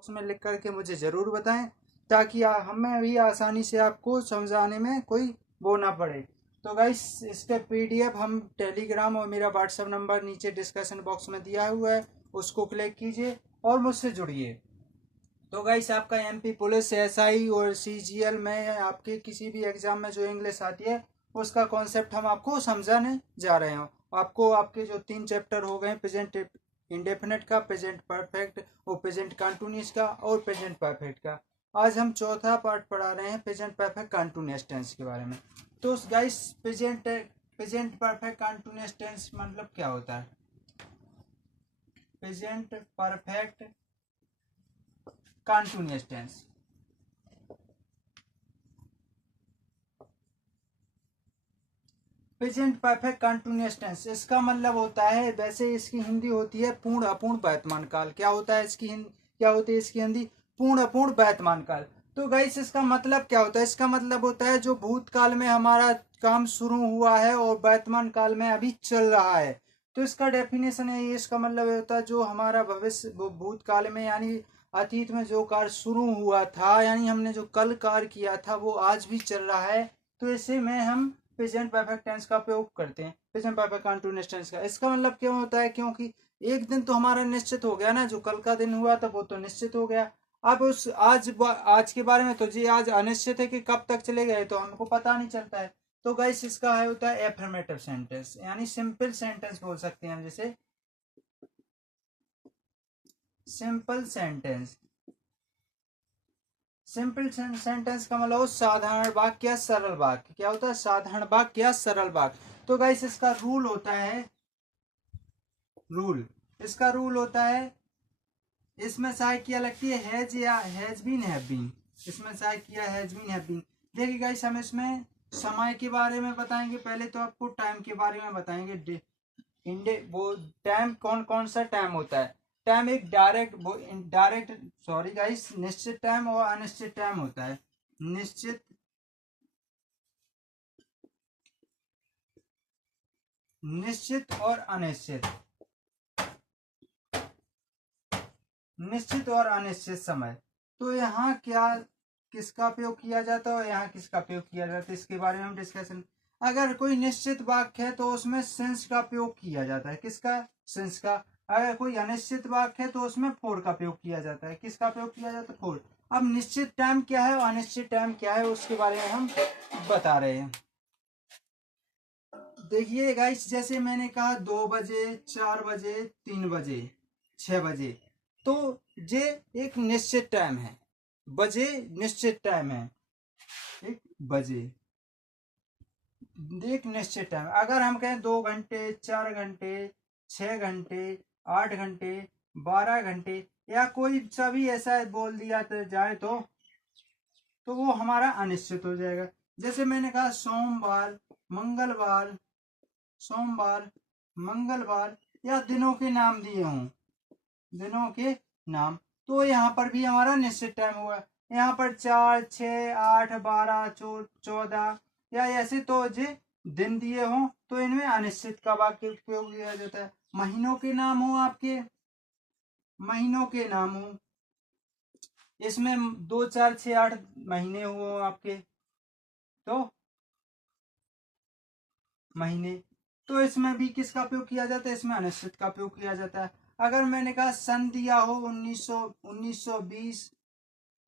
Box में लिख करके मुझे ज़रूर बताएं, ताकि हमें भी आसानी से आपको समझाने में कोई वो ना पड़े। तो गाइस इसका पीडीएफ हम टेलीग्राम और मेरा व्हाट्सएप नंबर नीचे डिस्कशन बॉक्स में दिया हुआ है, उसको क्लिक कीजिए और मुझसे जुड़िए। तो गाइस आपका एमपी पुलिस, एसआई और सीजीएल में आपके किसी भी एग्जाम में जो इंग्लिश आती है उसका कॉन्सेप्ट हम आपको समझाने जा रहे हैं। आपको आपके जो 3 चैप्टर हो गए, प्रेजेंट इंडेफिनेट का, प्रेजेंट परफेक्ट और प्रेजेंट कंटिन्यूअस का और प्रेजेंट परफेक्ट का, आज हम चौथा पार्ट पढ़ा रहे हैं प्रेजेंट परफेक्ट कंटिन्यूअस टेंस के बारे में। तो guys present perfect continuous tense मतलब क्या होता है? Present perfect continuous tense, present perfect continuous tense, इसका मतलब होता है, वैसे इसकी हिंदी होती है पूर्ण अपूर्ण वर्तमान काल। क्या होता है इसकी हिंदी? क्या होती है इसकी हिंदी? पूर्ण अपूर्ण वर्तमान काल। तो गाइस इसका मतलब क्या होता है? इसका मतलब होता है जो भूतकाल में हमारा काम शुरू हुआ है और वर्तमान काल में अभी चल रहा है। तो इसका डेफिनेशन है, इसका मतलब होता है जो हमारा भविष्य भूतकाल में यानी अतीत में जो कार्य शुरू हुआ था, यानी हमने जो कल कार्य किया था वो आज भी चल रहा है। तो इसे में हम प्रेजेंट परफेक्ट टेंस का प्रयोग करते हैं, प्रेजेंट परफेक्ट कंटिन्यूअस टेंस का। इसका मतलब क्यों होता है? क्योंकि एक दिन तो हमारा निश्चित हो गया ना, जो कल का दिन हुआ था वो तो निश्चित हो गया। अब उस आज के बारे में तो जी आज अनिश्चित है कि कब तक चले गए तो हमको पता नहीं चलता है। तो गाइस इसका है होता है एफर्मेटिव सेंटेंस, यानी सिंपल सेंटेंस बोल सकते हैं हम, जैसे सिंपल सेंटेंस। सिंपल सेंटेंस का मतलब साधारण वाक्य या सरल वाक्य। क्या होता है? साधारण वाक्य या सरल वाक्य। तो गाइस इसका रूल होता है, रूल, इसका रूल होता है, इसमें सहायक किया लगती है हैज या हैज बीन, हैव बीन। इसमें सहायक किया हैज बीन, हैव बीन। देखिए गाइस हम इसमें समय के बारे में बताएंगे, पहले तो आपको टाइम के बारे में बताएंगे। वो टाइम कौन कौन सा टाइम होता है? टाइम एक डायरेक्ट सॉरी गाइस, निश्चित टाइम और अनिश्चित टाइम होता है। निश्चित निश्चित और अनिश्चित, निश्चित और अनिश्चित समय। तो यहाँ क्या किसका प्रयोग किया जाता है और यहाँ किसका प्रयोग किया जाता है, इसके बारे में हम डिस्कशन। अगर कोई निश्चित वाक्य है तो उसमें सेंस का प्रयोग किया जाता है। किसका? सेंस का। अगर कोई अनिश्चित वाक्य है तो उसमें फोर का प्रयोग किया जाता है। किसका प्रयोग किया जाता है? फोर। अब निश्चित टाइम क्या है और अनिश्चित टाइम क्या है उसके बारे में हम बता रहे हैं। देखिए गाइस जैसे मैंने कहा 2 बजे, 4 बजे, 3 बजे, 6 बजे, तो ये एक निश्चित टाइम है। बजे निश्चित टाइम है, एक बजे एक निश्चित टाइम। अगर हम कहें 2 घंटे, 4 घंटे, 6 घंटे, 8 घंटे, 12 घंटे या कोई सा भी ऐसा बोल दिया तो जाए तो वो हमारा अनिश्चित हो जाएगा। जैसे मैंने कहा सोमवार, मंगलवार, सोमवार, मंगलवार, या दिनों के नाम दिए हों, दिनों के नाम, तो यहाँ पर भी हमारा निश्चित टाइम हुआ। यहाँ पर 4, 6, 8, 12, 14 या ऐसे तो जो दिन दिए हों तो इनमें अनिश्चित का वाक्य उपयोग किया जाता है। महीनों के नाम हो आपके, महीनों के नाम हो, इसमें 2, 4, 6, 8 महीने हो आपके, तो महीने, तो इसमें भी किसका प्रयोग किया जाता है? इसमें अनिश्चित का प्रयोग किया जाता है। अगर मैंने कहा सन दिया हो 1920,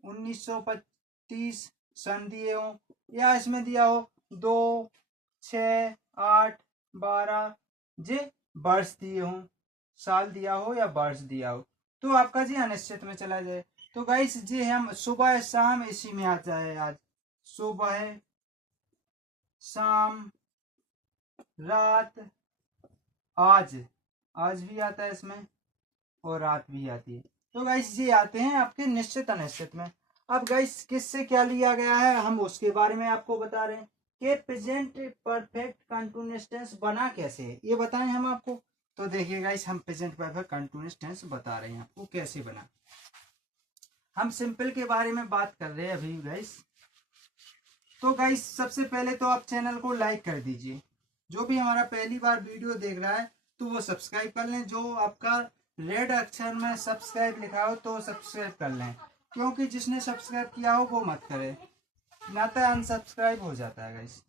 1925 सन दिए हो, या इसमें दिया हो 2, 6, 8, 12 जे वर्ष दिए हो, साल दिया हो या वर्ष दिया हो, तो आपका जी अनिश्चित में चला जाए। तो गाइस जी हम सुबह शाम इसी में आ जाए। आज सुबह शाम रात, आज, आज भी आता है इसमें और रात भी आती है। तो गाइस ये आते हैं आपके निश्चित अनिश्चित में। अब गाइस किससे क्या लिया गया है हम उसके बारे में आपको बता रहे हैं कि प्रेजेंट परफेक्ट कंटिन्यूअस टेंस बना कैसे है, ये बताएं हम आपको। तो देखिए गाइस हम प्रेजेंट परफेक्ट कंटिन्यूअस टेंस बता रहे हैं आपको कैसे बना। हम सिंपल के बारे में बात कर रहे हैं अभी गाइस। तो गाइस सबसे पहले तो आप चैनल को लाइक कर दीजिए, जो भी हमारा पहली बार वीडियो देख रहा है तो वो सब्सक्राइब कर लें। जो आपका रेड अक्षर में सब्सक्राइब लिखा हो तो सब्सक्राइब कर लें, क्योंकि जिसने सब्सक्राइब किया हो वो मत करे, ना तो अनसब्सक्राइब हो जाता है गाइस।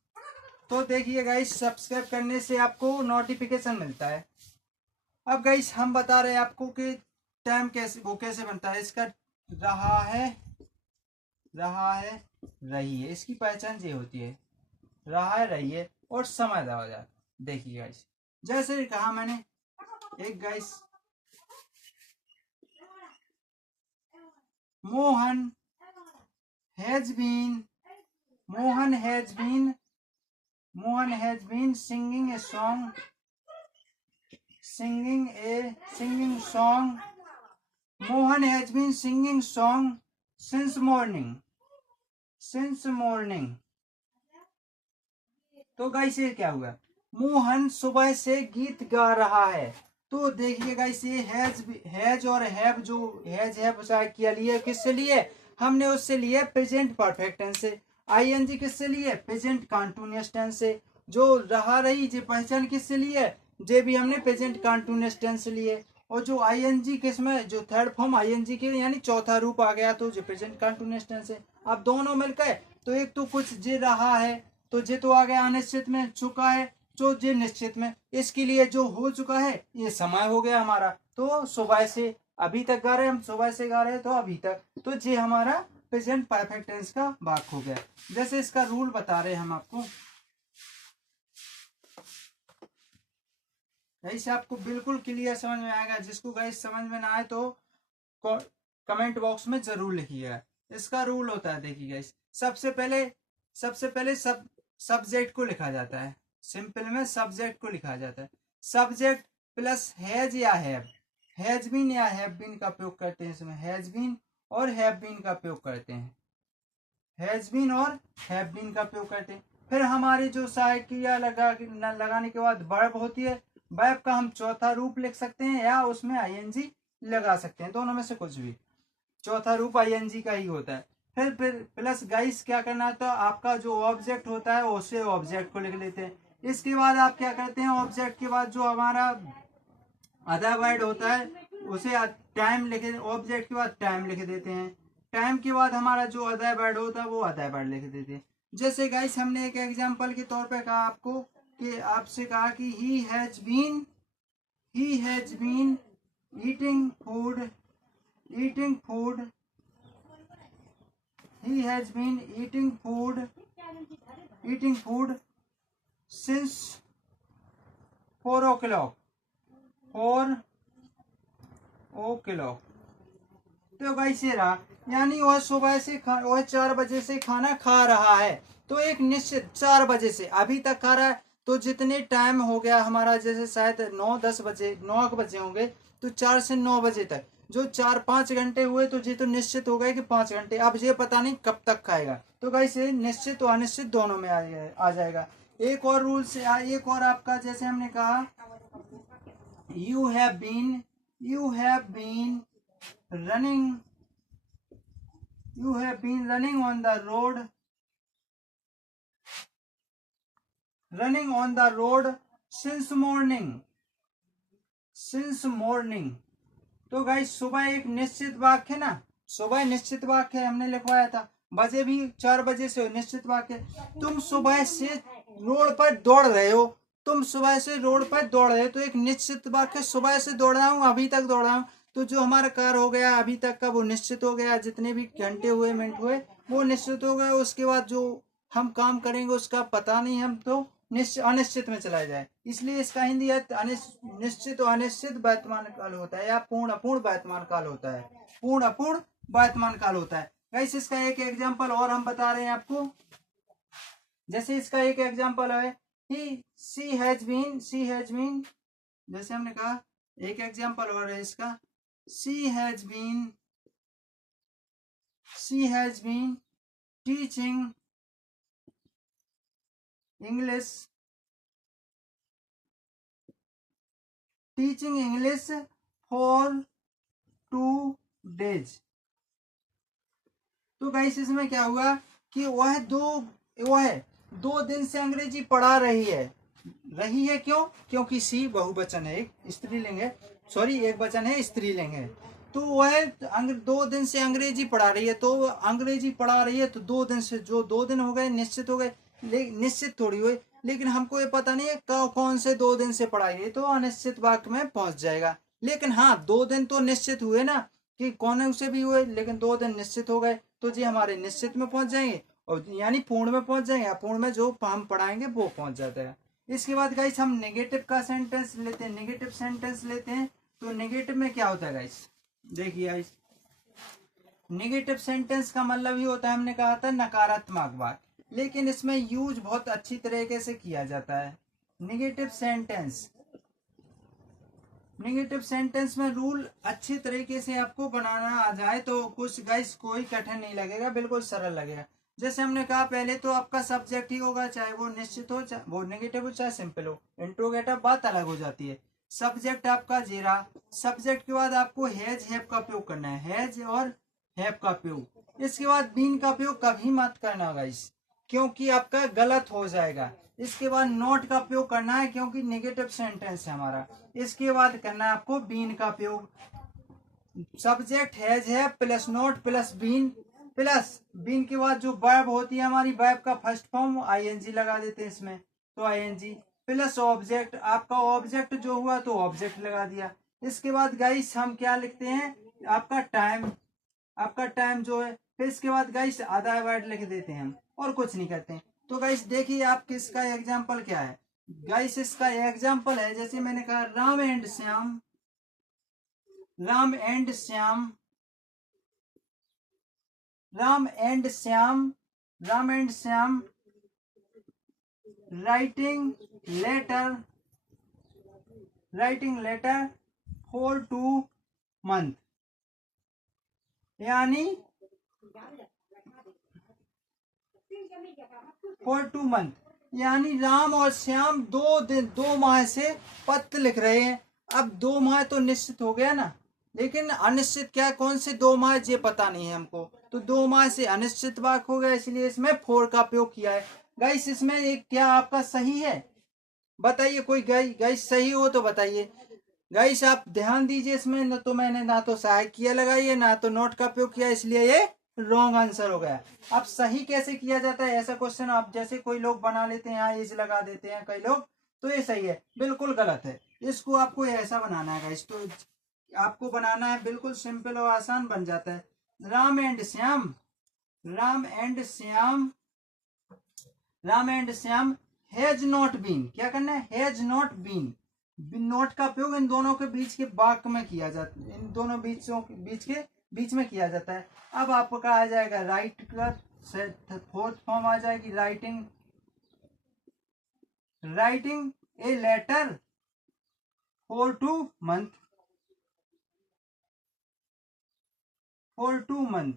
तो देखिए गाइस, सब्सक्राइब करने से आपको नोटिफिकेशन मिलता है। अब गाइस हम बता रहे हैं आपको कि टाइम कैसे वो कैसे बनता है इसका। रहा है, रही है, इसकी पहचान ये होती है, रहा है, रही है और समय दबा जाए। देखिए गाइस, जैसे कहा मैंने, एक guys, Mohan has been singing a song Mohan has been singing song since morning। तो गाइस ये क्या हुआ, मोहन सुबह से गीत गा रहा है। तो देखिए गाइस, ये हैज और हैव, जो हैज है किया लिए किससे लिए, हमने उससे लिए प्रेजेंट परफेक्ट टेंस से। आईएनजी किससे लिए, प्रेजेंट कंटीन्यूअस टेंस से। जो रहा रही जे पहचान किससे लिए, जे भी हमने प्रेजेंट कंटीन्यूअस टेंस से लिए। और जो आईएनजी किसमें, जो थर्ड फॉर्म आईएनजी के यानी चौथा रूप आ गया तो जो प्रेजेंट कंटीन्यूअस टेंस है। अब दोनों मिलकर, तो एक तो कुछ जे रहा है तो जे तो आ गया अनिश्चित में, चुका है जो जे निश्चित में। इसके लिए जो हो चुका है ये समय हो गया हमारा। तो सुबह से अभी तक गा रहे, हम सुबह से गा रहे तो अभी तक, तो जे हमारा प्रेजेंट परफेक्ट टेंस का भाग हो गया। जैसे इसका रूल बता रहे हम आपको, ऐसे आपको बिल्कुल क्लियर समझ में आएगा। जिसको गाइस समझ में ना आए तो कमेंट बॉक्स में जरूर लिखिएगा। इसका रूल होता है, देखिए गाइस, सबसे पहले सब्जेक्ट को लिखा जाता है। सिंपल में सब्जेक्ट को लिखा जाता है। सब्जेक्ट प्लस हैज या हैव, हैज बीन या हैव बीन का प्रयोग करते हैं इसमें। हैज बीन और हैव बीन का प्रयोग करते हैं, हैज बीन और हैव बीन का प्रयोग करते हैं। फिर हमारी जो सहायक क्रिया लगाने के बाद वर्ब होती है। वर्ब का हम चौथा रूप लिख सकते हैं या उसमें आईएनजी लगा सकते हैं, दोनों में से कुछ भी। चौथा रूप आईएनजी का ही होता है। फिर प्लस गाइस क्या करना है, तो आपका जो ऑब्जेक्ट होता है उसे ऑब्जेक्ट को लिख लेते हैं। इसके बाद आप क्या करते हैं, ऑब्जेक्ट के बाद जो हमारा अदर वर्ड होता है उसे टाइम लिखे, ऑब्जेक्ट के बाद टाइम लिख देते हैं। टाइम के बाद हमारा जो अदर वर्ड होता है वो अदर वर्ड लिख देते हैं। जैसे गाइस हमने एक एग्जांपल के तौर पे कहा आपको कि आपसे कहा कि he has been eating food he has been eating food since 4 o'clock। तो गाइस ये रहा, यानी वह सुबह से वह 4 बजे से खाना खा रहा है। तो एक निश्चित 4 बजे से अभी तक खा रहा है, तो जितने टाइम हो गया हमारा, जैसे शायद 9-10 बजे, 9 बजे होंगे, तो 4 से 9 बजे तक जो 4-5 घंटे हुए, तो ये तो निश्चित हो गए कि 5 घंटे। अब ये पता नहीं कब तक खाएगा। तो गाइस ये निश्चित और अनिश्चित दोनों में आ जाएगा। एक और रूल से एक और आपका, जैसे हमने कहा you have been running on the road since morning. तो गाइस सुबह एक निश्चित वाक्य है ना, सुबह निश्चित वाक्य है, हमने लिखवाया था। बजे भी 4 बजे से निश्चित वाक्य। तुम सुबह से रोड पर दौड़ रहे हो, तो एक निश्चित वाक्य, सुबह से दौड़ रहा हूँ, अभी तक दौड़ रहा हूँ। तो जो हमारा कार्य हो गया अभी तक का वो निश्चित हो गया, जितने भी घंटे हुए मिनट हुए वो निश्चित हो गए। उसके बाद जो हम काम करेंगे उसका पता नहीं, हम तो अनिश्चित में चला जाए। इसलिए इसका हिंदी निश्चित और अनिश्चित वर्तमान काल होता है, या पूर्ण अपूर्ण वर्तमान काल होता है। पूर्ण अपूर्ण वर्तमान काल होता है। गाइस इसका एक एग्जांपल और हम बता रहे हैं आपको। जैसे इसका एक एग्जांपल है शी हैज बीन, जैसे हमने कहा एक एग्जांपल और है इसका, she has been teaching English for 2 days। तो गाइस इसमें क्या हुआ कि वह 2 दिन से अंग्रेजी पढ़ा रही है। क्यों? क्योंकि सी बहुवचन है, एक स्त्रीलिंग है। सॉरी एक वचन है, स्त्रीलिंग है। तो वह 2 दिन से अंग्रेजी पढ़ा रही है, तो अंग्रेजी पढ़ा रही है, तो 2 दिन से जो 2 दिन हो गए निश्चित हो गए, निश्चित थोड़ी हुए। लेकिन हमको ये पता नहीं है कौन से 2 दिन से पढ़ाई है, तो अनिश्चित वाक्य में पहुंच जाएगा। लेकिन हाँ 2 दिन तो निश्चित हुए ना, कि कौन से भी हुए, लेकिन 2 दिन निश्चित हो गए, तो जी हमारे निश्चित में पहुंच जाएंगे, और यानी पूर्ण में पहुंच जाएंगे। अपूर्ण में जो हम पढ़ाएंगे वो पहुंच जाता है। इसके बाद गाइस हम नेगेटिव का सेंटेंस लेते हैं, नेगेटिव सेंटेंस लेते हैं। तो नेगेटिव में क्या होता है गाइस, देखिए गाइस, नेगेटिव सेंटेंस का मतलब ही होता है, हमने कहा था नकारात्मक बात, लेकिन इसमें यूज बहुत अच्छी तरीके से किया जाता है। नेगेटिव सेंटेंस, नेगेटिव सेंटेंस में रूल अच्छी तरीके से आपको बनाना आ जाए तो कुछ गाइस कोई कठिन नहीं लगेगा, बिल्कुल सरल लगेगा। जैसे हमने कहा पहले तो आपका सब्जेक्ट ही होगा, चाहे वो निश्चित हो, चाहे वो नेगेटिव हो, चाहे सिंपल हो। इंट्रोगेटिव बात अलग हो जाती है। सब्जेक्ट आपका जीरा, सब्जेक्ट के बाद आपको हैज हैव का उपयोग करना है, हैज और हैव का उपयोग। इसके बाद बीन का उपयोग कभी मत करना गाइस, क्योंकि आपका गलत हो जाएगा। इसके बाद नॉट का उपयोग करना है, क्योंकि नेगेटिव सेंटेंस है हमारा। इसके बाद करना है आपको बीन का उपयोग। सब्जेक्ट हैज है plus not plus been, plus been के बाद जो वर्ब होती है हमारी, वर्ब का फर्स्ट फॉर्म आईएनजी लगा देते हैं इसमें, तो आईएनजी प्लस ऑब्जेक्ट, आपका ऑब्जेक्ट जो हुआ तो ऑब्जेक्ट लगा दिया। इसके बाद गाइस हम क्या लिखते हैं, आपका टाइम, आपका टाइम जो है। फिर इसके बाद गाइस आधा वर्ड लिख देते हैं हम, और कुछ नहीं करते हैं। तो गाइस देखिए आप किसका एग्जाम्पल क्या है। गाइस इसका एग्जाम्पल है, जैसे मैंने कहा Ram and Shyam, Ram and Shyam, Ram and Shyam, Ram and Shyam writing letter, writing letter for 2 month, यानी फॉर 2 मंथ, यानी राम और श्याम 2 माह से पत्र लिख रहे हैं। अब 2 माह तो निश्चित हो गया ना, लेकिन अनिश्चित क्या, कौन से 2 माह ये पता नहीं है हमको, तो 2 माह से अनिश्चित वाक्य हो गया, इसलिए इसमें फोर का उपयोग किया है। गाइस इसमें एक क्या आपका सही है, बताइए कोई गाइस सही हो तो बताइए। गाइस आप ध्यान दीजिए, इसमें न तो मैंने ना तो सहायक किया लगाई है, ना तो नोट का उपयोग किया, इसलिए ये रॉन्ग आंसर हो गया। अब सही कैसे किया जाता है ऐसा क्वेश्चन, आप जैसे कोई लोग बना लेते हैं, यहाँ इज लगा देते हैं कई लोग, तो ये सही है, बिल्कुल गलत है। इसको आपको ऐसा बनाना है गाइस, तो आपको बनाना है बिल्कुल सिंपल और आसान बन जाता है। Ram and Shyam, Ram and Shyam, Ram and Shyam has not been, क्या करना है, हैज नॉट बीन। नोट का उपयोग इन दोनों के बीच के वाक्य में किया जाता है, इन दोनों बीच में किया जाता है। अब आपका आ जाएगा राइट का फोर्थ फॉर्म आ जाएगी, writing, writing a letter for 2 month, for 2 month.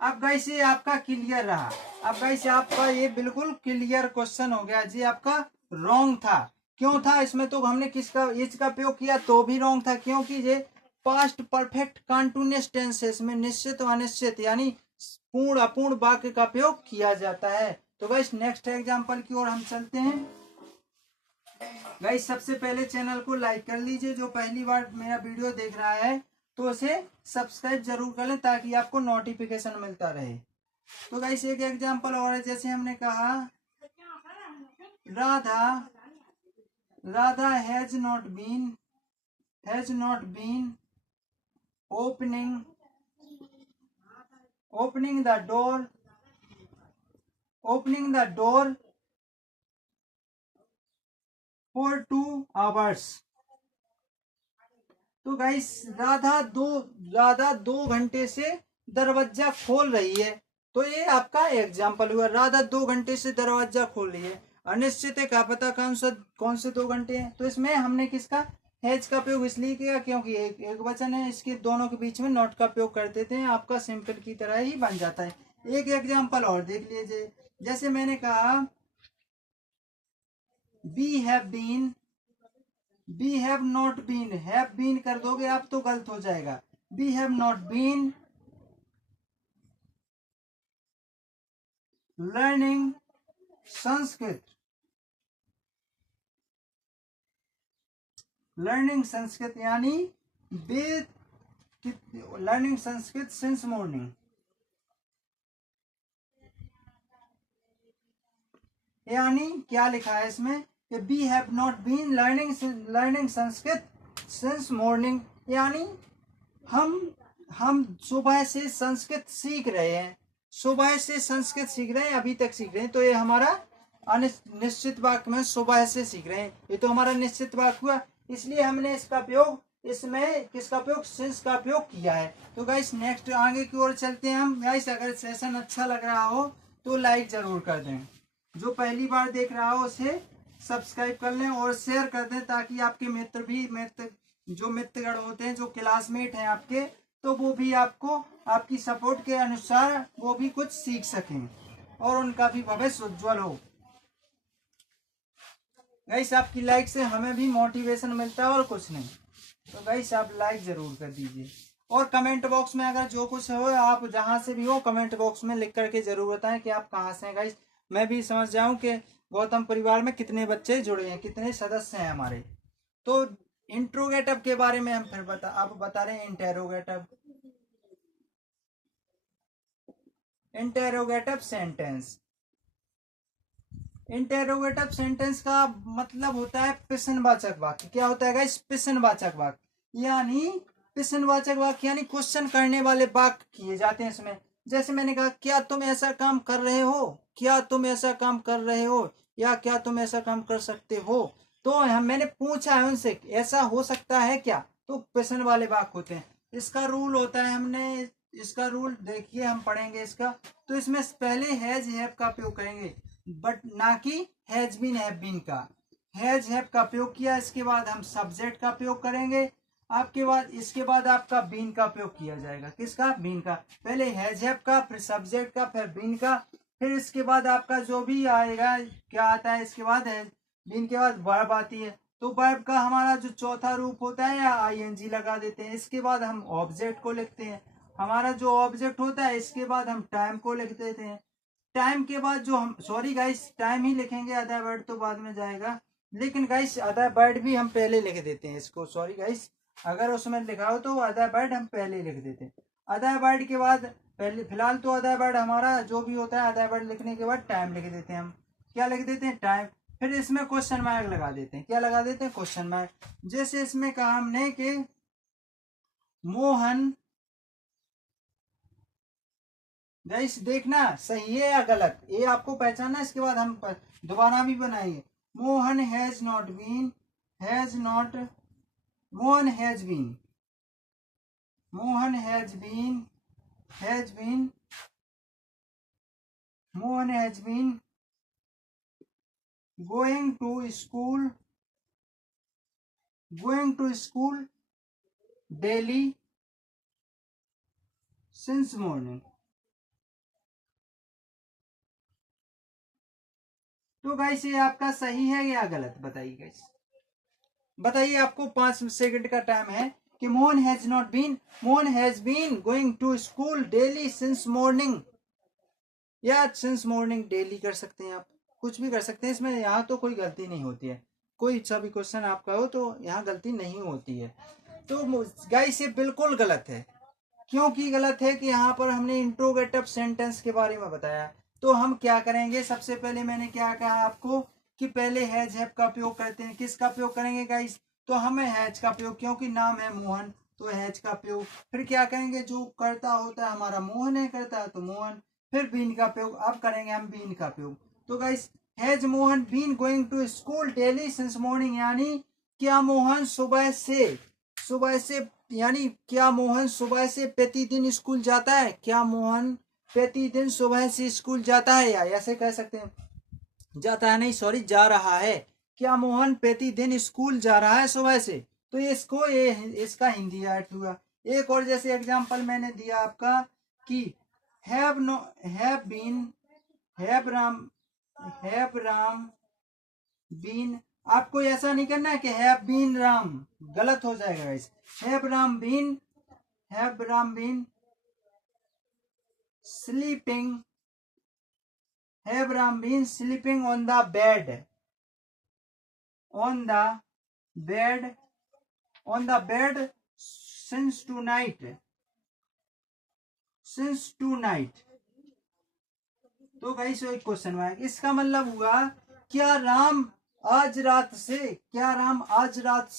अब गाइस ये आपका क्लियर रहा। अब गाइस आपका ये बिल्कुल क्लियर क्वेश्चन हो गया जी, आपका रॉन्ग था। क्यों था, इसमें तो हमने किसका इज का प्रयोग किया तो भी रॉन्ग था, क्योंकि ये पास्ट परफेक्ट कंटिन्यूअस टेंस है, इसमें निश्चित व अनिश्चित यानी पूर्ण अपूर्ण वाक्य का प्रयोग किया जाता है। तो गाइस नेक्स्ट एग्जांपल की ओर हम चलते हैं। गाइस सबसे पहले चैनल को लाइक कर लीजिए, जो पहली बार मेरा वीडियो देख रहा है तो उसे सब्सक्राइब जरूर कर लें, ताकि आपको नोटिफिकेशन मिलता रहे। तो गाइस एक एग्जांपल और है, जैसे हमने कहा Radha, Radha has not been opening the door, opening the door for 2 hours. तो गाइस राधा 2 घंटे से दरवाजा खोल रही है, तो ये आपका एग्जाम्पल हुआ, राधा 2 घंटे से दरवाजा खोल रही है। अनिश्चित है, क्या पता कौन से 2 घंटे हैं, तो इसमें हमने किसका हैज का उपयोग इसलिए किया क्योंकि एक वचन है, इसके दोनों के बीच में नॉट का उपयोग कर देते हैं, आपका सिंपल की तरह ही बन जाता है। एक एग्जाम्पल और देख लीजिए, जैसे मैंने कहा we have been, we have not been, have been कर दोगे आप तो गलत हो जाएगा। We have not been learning Sanskrit, learning Sanskrit यानी लर्निंग संस्कृत सिंस मॉर्निंग, यानी क्या लिखा है इसमें कि we have not been learning Sanskrit since morning, यानी हम सुबह से संस्कृत सीख रहे हैं, सुबह से संस्कृत सीख रहे हैं, अभी तक सीख रहे हैं। तो ये हमारा निश्चित वाक्य में सुबह से सीख रहे हैं, ये तो हमारा निश्चित वाक्य हुआ, इसलिए हमने इसका प्रयोग, इसमें किसका प्रयोग, सिंस का प्रयोग किया है। तो गाइस नेक्स्ट आगे की ओर चलते हैं हम। गाइस अगर सेशन अच्छा लग रहा हो तो लाइक जरूर कर दें, जो पहली बार देख रहा हो उसे सब्सक्राइब कर लें और शेयर कर दें, ताकि आपके मित्र जो मित्रगण होते हैं, जो क्लासमेट हैं आपके, तो वो भी आपको आपकी सपोर्ट के अनुसार वो भी कुछ सीख सकें और उनका भी भविष्य उज्जवल हो। गाइस आपकी लाइक से हमें भी मोटिवेशन मिलता है और कुछ नहीं, तो गाइस आप लाइक जरूर कर दीजिए। और कमेंट बॉक्स में अगर जो कुछ हो, आप जहां से भी हो कमेंट बॉक्स में लिख करके जरूर बताएं कि आप कहां से हैं गाइस, मैं भी समझ जाऊं कि गौतम परिवार में कितने बच्चे जुड़े हैं, कितने सदस्य हैं हमारे। तो इंट्रोगेटिव के बारे में हम फिर आप बता रहे हैं इंटेरोगेटिव सेंटेंस। इंटेरोगेटिव सेंटेंस का मतलब होता है प्रश्नवाचक वाक्य। क्या होता है गाइस, प्रश्नवाचक वाक्य, यानी प्रश्नवाचक वाक्य यानी क्वेश्चन करने वाले वाक्य किए जाते हैं इसमें। जैसे मैंने कहा क्या तुम ऐसा काम कर रहे हो, क्या तुम ऐसा काम कर रहे हो, या क्या तुम ऐसा काम कर सकते हो, तो मैंने पूछा है उनसे ऐसा हो सकता है क्या, तो प्रश्न वाले वाक्य होते हैं। इसका रूल होता है, हमने इसका रूल देखिए, हम पढ़ेंगे इसका। तो इसमें पहले हैज हैव का प्रयोग करेंगे, बट ना कि हैज बीन हैव बीन का। हैज हैव का प्रयोग किया, इसके बाद हम सब्जेक्ट का प्रयोग करेंगे, आपके बाद इसके बाद आपका बीन का प्रयोग किया जाएगा। किसका, बीन का। पहले हैज हैव का, फिर सब्जेक्ट का, फिर बीन का, फिर इसके बाद आपका जो भी आएगा, क्या आता है इसके बाद, है बीन के बाद वर्ब आती है। तो वर्ब का हमारा जो चौथा रूप होता है, या आईएनजी लगा देते हैं। इसके बाद हम ऑब्जेक्ट को लिखते हैं, हमारा जो ऑब्जेक्ट होता है, इसके बाद हम टाइम को लिख देते हैं। टाइम के बाद जो हम, सॉरी गाइस टाइम ही लिखेंगे, अदर वर्ड तो बाद में जाएगा, लेकिन गाइस अदर वर्ड भी हम पहले लिख देते हैं इसको। सॉरी गाइस, अगर उसमें लिखा हो तो अदर वर्ड हम पहले लिख देते हैं। अदर वर्ड के बाद पहले, फिलहाल तो अदर वर्ड हमारा जो भी होता है, अदर वर्ड लिखने के बाद टाइम लिख देते हैं हम। क्या लिख देते हैं, टाइम। फिर इसमें क्वेश्चन मार्क लगा देते हैं। क्या लगा देते हैं, क्वेश्चन मार्क। जैसे इसमें कहा हमने कि मोहन, गाइस देखना सही है या गलत, ये आपको पहचानना। इसके बाद हम दोबारा भी बनाएंगे। Mohan has not been, has not, Mohan has been, Mohan has been, has been, Mohan has been going to school, going to school daily since morning. तो गाइस ये आपका सही है या गलत, बताइए गाइस, बताइए। आपको 5 सेकंड का टाइम है कि Mohan has not been, Mohan has been going to school daily since morning, या सिंस मॉर्निंग डेली कर सकते हैं आप, कुछ भी कर सकते हैं इसमें, यहाँ तो कोई गलती नहीं होती है। कोई सा भी क्वेश्चन आपका हो तो यहाँ गलती नहीं होती है। तो गाइस ये बिल्कुल गलत है। क्योंकि गलत है कि यहाँ पर हमने इंट्रोगेटिव सेंटेंस के बारे में बताया। तो हम क्या करेंगे, सबसे पहले मैंने क्या कहा आपको कि पहले हैज हैव का प्रयोग करते हैं। किसका प्रयोग करेंगे गाइस, तो हमें हैज का प्रयोग, क्योंकि नाम है मोहन तो हैज का प्रयोग। फिर क्या करेंगे, जो करता होता है हमारा मोहन है, करता है तो मोहन। फिर बीन का प्रयोग, अब करेंगे हम बीन का प्रयोग। तो guys has Mohan been going to school daily since morning, यानी क्या मोहन सुबह से यानी क्या मोहन सुबह से प्रतिदिन स्कूल जाता है, क्या मोहन प्रतिदिन सुबह से स्कूल जाता है, या ऐसे कह सकते हैं, जाता है नहीं सॉरी, जा रहा है। क्या मोहन प्रतिदिन स्कूल जा रहा है सुबह से, तो ये इसका हिंदी अर्थ हुआ। एक और जैसे एग्जांपल मैंने दिया आपका कि have no, have been, have Ram, have Ram been. आपको ऐसा नहीं करना है कि हैव बीन राम, गलत हो जाएगा इस। Have Ram been, have Ram been sleeping, have Ram been sleeping on the bed, on the bed on the bed since tonight, since tonight. तो गाइस एक क्वेश्चन मार्क, इसका मतलब हुआ क्या राम आज रात से, क्या राम आज रात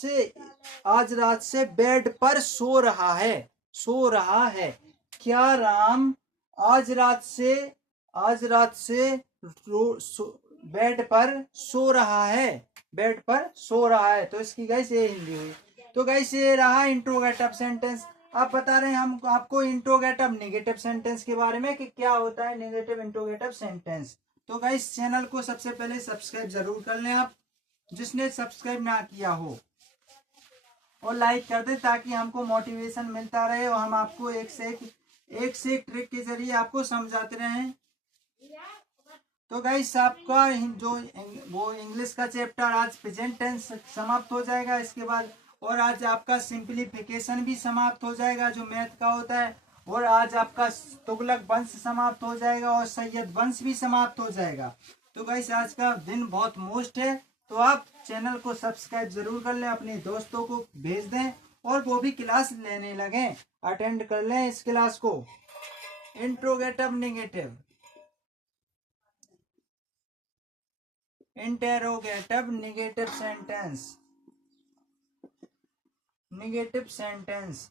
से बेड पर सो रहा है, सो रहा है। क्या राम आज रात से बेड पर सो रहा है, बेड पर सो रहा है। तो इसकी गाइस ये हिंदी हुई। तो गाइस ये रहा इंट्रोगेटिव सेंटेंस। आप बता रहे हैं हम आपको इंट्रोगेटिव नेगेटिव सेंटेंस के बारे में कि क्या होता है नेगेटिव इंट्रोगेटिव सेंटेंस। तो गाइस चैनल को सबसे पहले सब्सक्राइब जरूर कर लें आप, जिसने सब्सक्राइब ना किया हो, और लाइक कर दें ताकि हमको मोटिवेशन मिलता रहे और हम आपको एक से एक ट्रिक के जरिए आपको समझाते रहें। तो गाइस आपका जो वो इंग्लिश का चैप्टर आज प्रेजेंट टेंस समाप्त हो जाएगा इसके बाद, और आज आपका सिंप्लीफिकेशन भी समाप्त हो जाएगा जो मैथ का होता है, और आज आपका तुगलक वंश समाप्त हो जाएगा और सैयद वंश भी समाप्त हो जाएगा। तो गाइस आज का दिन बहुत मोस्ट है, तो आप चैनल को सब्सक्राइब जरूर कर लें, अपने दोस्तों को भेज दें और वो भी क्लास लेने लगे, अटेंड कर लें इस क्लास को। Interrogative negative, interrogative negative sentence, negative sentence.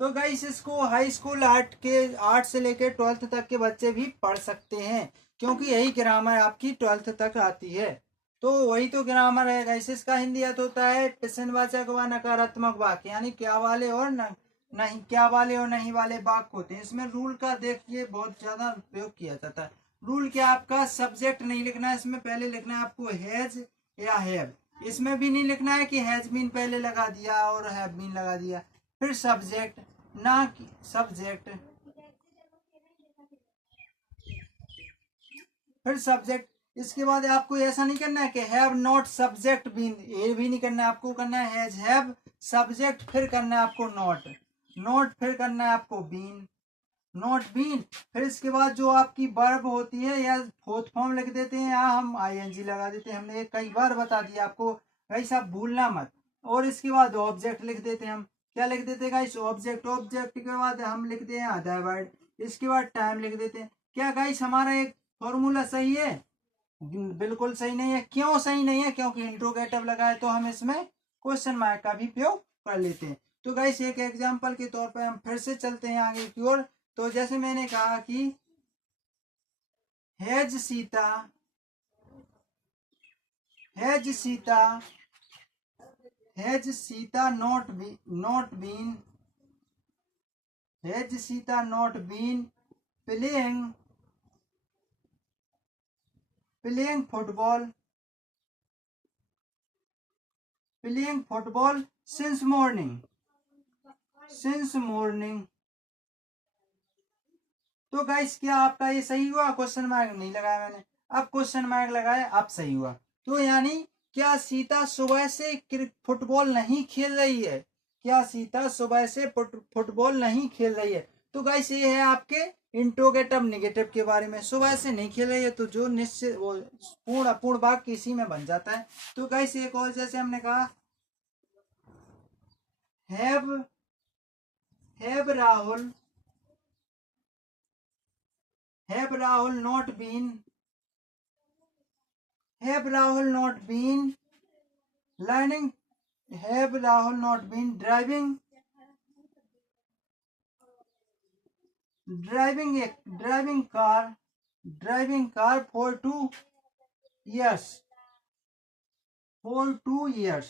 तो गाइस इसको हाई स्कूल आर्ट से लेकर 12th तक के बच्चे भी पढ़ सकते हैं, क्योंकि यही ग्रामर आपकी 12th तक आती है। तो वही तो ग्रामर है गाइस। इसका हिंदी अर्थ होता है प्रश्नवाचक व नकारात्मक वाक्य, यानी क्या वाले और नहीं, क्या वाले और नहीं वाले वाक्य होते हैं। इसमें रूल का देखिए बहुत ज्यादा प्रयोग किया जाता है। रूल क्या, आपका सब्जेक्ट नहीं लिखना है इसमें, पहले लिखना है आपको हैज या हैव। इसमें भी नहीं लिखना है कि हैज बीन पहले लगा दिया और हैव बीन लगा दिया, फिर सब्जेक्ट, ना कि सब्जेक्ट, फिर सब्जेक्ट। इसके बाद आपको ऐसा नहीं करना है कि हैव नॉट सब्जेक्ट बीन, ये भी नहीं करना है, आपको करना है हैज हैव सब्जेक्ट, फिर करना है आपको नॉट, नॉट फिर करना है आपको बीन, नॉट बीन। फिर इसके बाद जो आपकी वर्ब होती है या फोर्थ फॉर्म लिख देते हैं या हम आईएनजी लगा देते हैं, हमने कई बार बता दिया आपको गाइस, आप भूलना मत। और इसके बाद ऑब्जेक्ट लिख देते हैं हम, क्या लिख देते हैं गाइस, ऑब्जेक्ट। ऑब्जेक्ट के बाद हम लिखते हैं अदर वर्ड, इसके बाद टाइम लिख देते हैं। क्या गाइस हमारा एक फॉर्मूला सही है? बिल्कुल सही नहीं है। क्यों सही नहीं है? क्योंकि इंट्रोगेटिव लगा है, तो हम इसमें क्वेश्चन मार्क का भी प्रयोग कर लेते हैं। तो गाइस एक एग्जांपल के तौर पर हम फिर से चलते हैं आगे की ओर। तो जैसे मैंने कहा कि has Sita, has Sita, has Sita not been, has Sita not been playing football, playing football since morning, since morning. तो गाइस क्या आपका ये सही हुआ? क्वेश्चन मार्क नहीं लगाया मैंने, अब क्वेश्चन मार्क लगाया, अब सही हुआ। तो यानी क्या सीता सुबह से फुटबॉल नहीं खेल रही है? क्या सीता सुबह से फुटबॉल नहीं खेल रही है? तो गाइस ये है आपके इंट्रोगेटिव नेगेटिव के बारे में। सुबह से नहीं खेल रही है तो जो निश्चित वो पूर्ण अपूर्ण वाक्य इसी में बन जाता है। तो गाइस एक और जैसे हमने कहा have Rahul, have Rahul not been, have Rahul not been learning, have Rahul not been driving car for 2 years, for 2 years।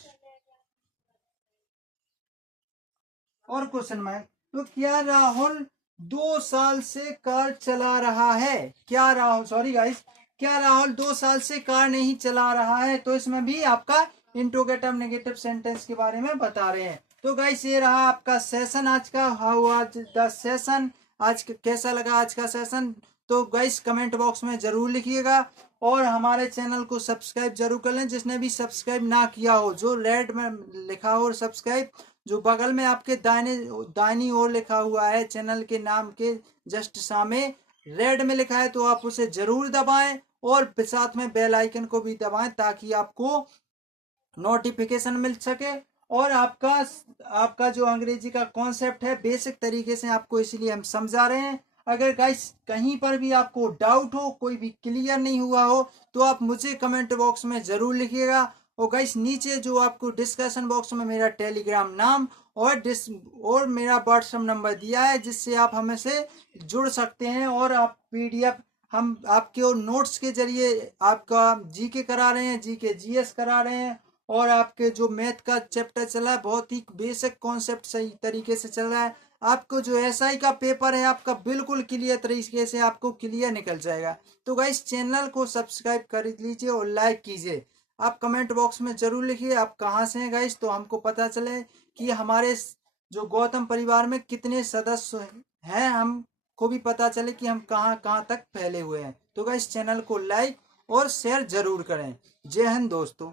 और क्वेश्चन मार्क, तो क्या राहुल 2 साल से कार चला रहा है? क्या राहुल, सॉरी गाइस, क्या राहुल 2 साल से कार नहीं चला रहा है? तो इसमें भी आपका इंट्रोगेटिव नेगेटिव सेंटेंस के बारे में बता रहे हैं। तो गाइस ये रहा आपका सेशन आज का, हाउ आज द सेशन, आज कैसा लगा आज का सेशन? तो गाइस कमेंट बॉक्स में जरूर लिखिएगा और हमारे चैनल को सब्सक्राइब जरूर कर लें, जिसने भी सब्सक्राइब ना किया हो, जो रेड में लिखा हो सब्सक्राइब, जो बगल में आपके दाहिनी ओर लिखा हुआ है चैनल के नाम के जस्ट सामने रेड में लिखा है, तो आप उसे जरूर दबाएं और साथ में बेल आइकन को भी दबाएं ताकि आपको नोटिफिकेशन मिल सके और आपका आपका जो अंग्रेजी का कॉन्सेप्ट है बेसिक तरीके से आपको इसलिए हम समझा रहे हैं। अगर गाइस कहीं पर भी आपको डाउट हो, कोई भी क्लियर नहीं हुआ हो, तो आप मुझे कमेंट बॉक्स में जरूर लिखिएगा। और गाइस नीचे जो आपको डिस्कशन बॉक्स में मेरा टेलीग्राम नाम और मेरा व्हाट्सएप नंबर दिया है, जिससे आप हमें से जुड़ सकते हैं। और आप पीडीएफ हम आपके और नोट्स के जरिए आपका जीके करा रहे हैं, जीके जीएस करा रहे हैं। और आपके जो मैथ का चैप्टर चला है बहुत ही बेसिक कॉन्सेप्ट सही तरीके से चल रहा है। आपको जो एसआई का पेपर है आपका बिल्कुल क्लियर तरीके से आपको क्लियर निकल जाएगा। तो गाइस चैनल को सब्सक्राइब कर लीजिए और लाइक कीजिए। आप कमेंट बॉक्स में जरूर लिखिए आप कहाँ से हैं गाइस, तो हमको पता चले कि हमारे जो गौतम परिवार में कितने सदस्य हैं, हमको भी पता चले कि हम कहाँ कहाँ तक फैले हुए हैं। तो गाइस चैनल को लाइक और शेयर जरूर करें। जय हिंद दोस्तों।